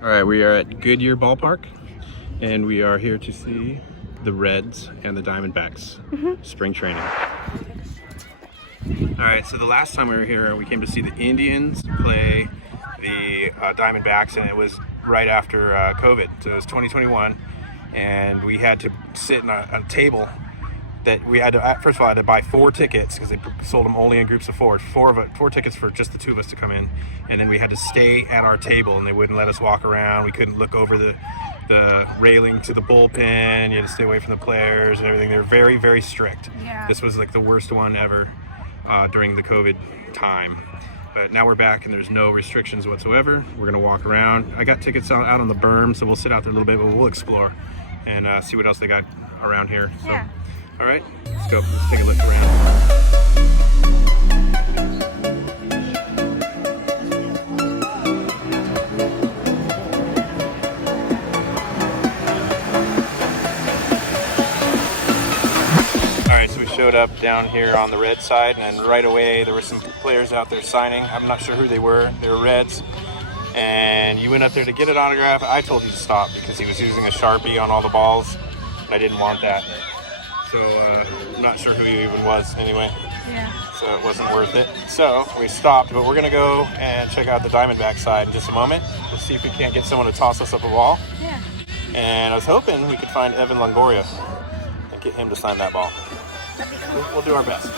All right, we are at Goodyear Ballpark, and we are here to see the Reds and the Diamondbacks spring training. All right, so the last time we were here, we came to see the Indians play the Diamondbacks, and it was right after COVID. So it was 2021, and we had to sit on a table that we had to, first of all, I had to buy 4 tickets because they sold them only in groups of 4. 4 tickets for just the 2 of us to come in, and then we had to stay at our table, and they wouldn't let us walk around. We couldn't look over the railing to the bullpen. You had to stay away from the players and everything. They were very, very strict. Yeah. This was like the worst one ever during the COVID time. But now we're back and there's no restrictions whatsoever. We're gonna walk around. I got tickets out on the berm, so we'll sit out there a little bit, but we'll explore and see what else they got around here. So, yeah. All right, let's go. Let's take a look around. Showed up down here on the red side, and right away there were some players out there signing. I'm not sure who they were. They were Reds, and you went up there to get an autograph. I told you to stop because he was using a Sharpie on all the balls, and I didn't want that. So I'm not sure who he even was anyway. Yeah. So it wasn't worth it. So we stopped, but we're gonna go and check out the Diamondback side in just a moment. We'll see if we can't get someone to toss us up a ball. Yeah. And I was hoping we could find Evan Longoria and get him to sign that ball. We'll do our best.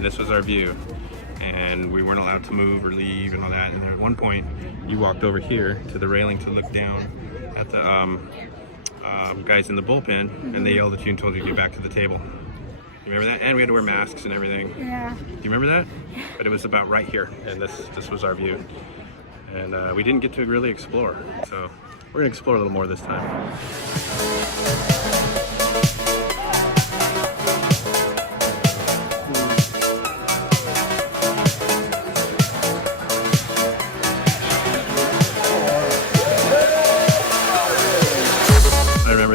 This was our view, and we weren't allowed to move or leave and all that. And at one point, you walked over here to the railing to look down at the guys in the bullpen, and they yelled at you and told you to get back to the table. You remember that? And we had to wear masks and everything. Yeah. Do you remember that? But it was about right here, and this was our view. And we didn't get to really explore, so we're gonna explore a little more this time.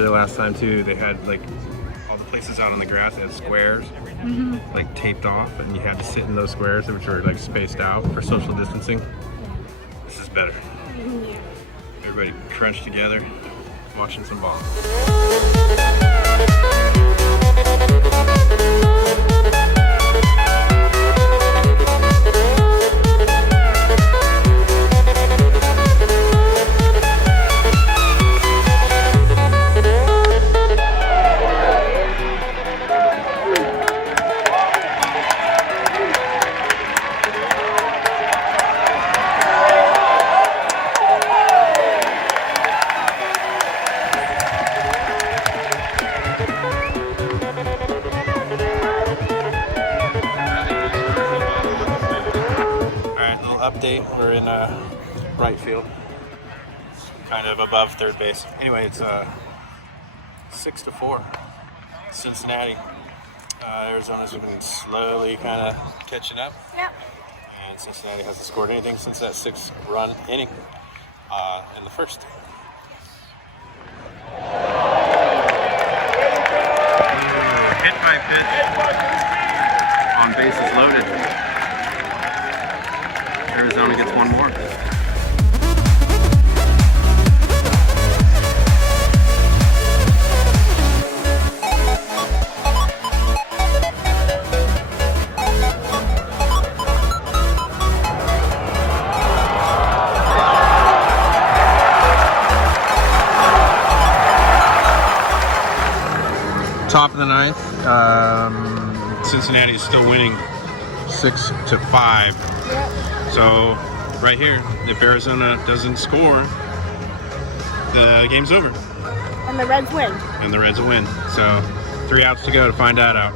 Last time too, they had like all the places out on the grass. They had squares, like taped off, and you had to sit in those squares, which were like spaced out for social distancing. This is better. Everybody crunched together, watching some ball. Update, we're in right field, kind of above third base. Anyway, it's 6-4, Cincinnati. Arizona's been slowly kind of catching up. Yep. And Cincinnati hasn't scored anything since that 6-run inning in the first. Hit by pitch on bases loaded. Arizona gets one more. Top of the ninth. Cincinnati is still winning 6-5. Yep. So right here, if Arizona doesn't score, the game's over. And the Reds win. And the Reds will win. So 3 outs to go to find that out.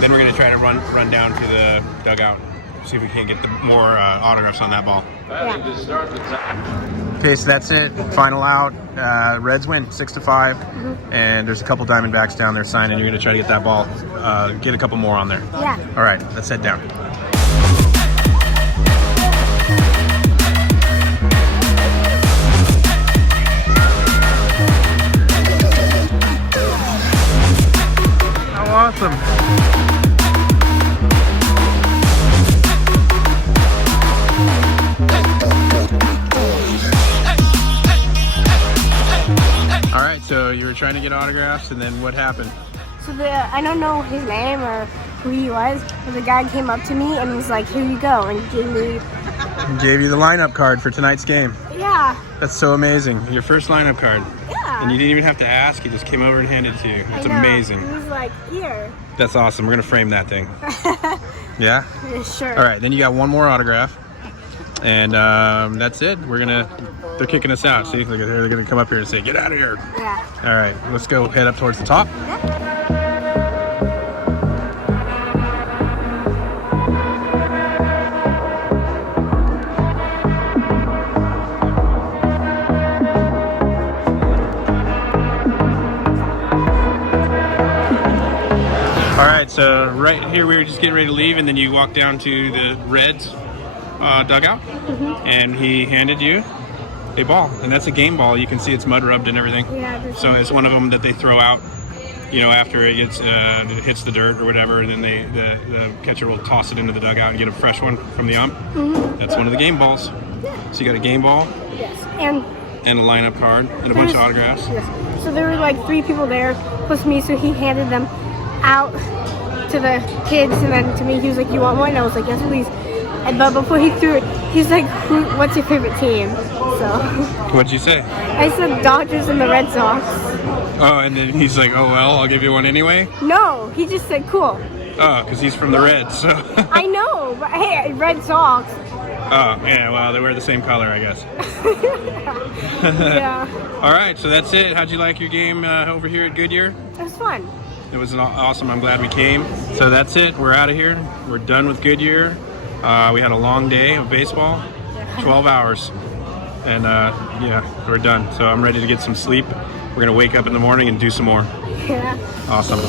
Then we're gonna try to run down to the dugout, see if we can get more autographs on that ball. Yeah. Okay, so that's it. Final out. Reds win 6-5, and there's a couple Diamondbacks down there signing. You're gonna try to get that ball, get a couple more on there. Yeah. All right, let's head down. How awesome! All right, so you were trying to get autographs, and then what happened? So I don't know his name or who he was, but the guy came up to me and was like, "Here you go," and Gave you the lineup card for tonight's game. Yeah. That's so amazing. Your first lineup card. Yeah. And you didn't even have to ask. He just came over and handed it to you. It's I know. amazing. He was like, "Here." That's awesome. We're gonna frame that thing. Yeah. Yeah, sure. All right. Then you got one more autograph, and that's it. They're kicking us out. See, look at they're gonna come up here and say, "Get out of here." Yeah. All right. Let's go head up towards the top. All right, so right here we were just getting ready to leave, and then you walk down to the Reds dugout, and he handed you a ball, and that's a game ball. You can see it's mud rubbed and everything. Yeah. So it's one of them that they throw out, after it gets it hits the dirt or whatever, and then the catcher will toss it into the dugout and get a fresh one from the ump. That's one of the game balls. So you got a game ball. Yes. And a lineup card and a bunch of autographs. Yes. So there were like 3 people there plus me, so he handed them out to the kids, and then to me he was like, "You want one?" And I was like, "Yes, please." But before he threw it, he's like, "What's your favorite team?" So What'd you say? I said Dodgers and the Red Sox. Oh, and then he's like, "Oh well, I'll give you one anyway." No, he just said cool. Oh, because he's from the Reds, so. I know, but hey, Red Sox. Oh, yeah, well, they wear the same color, I guess. Yeah. All right, so that's it. How'd you like your game over here at Goodyear? It was fun. It was awesome. I'm glad we came. So that's it. We're out of here. We're done with Goodyear. We had a long day of baseball, 12 hours. And yeah, we're done. So I'm ready to get some sleep. We're going to wake up in the morning and do some more. Yeah. Awesome.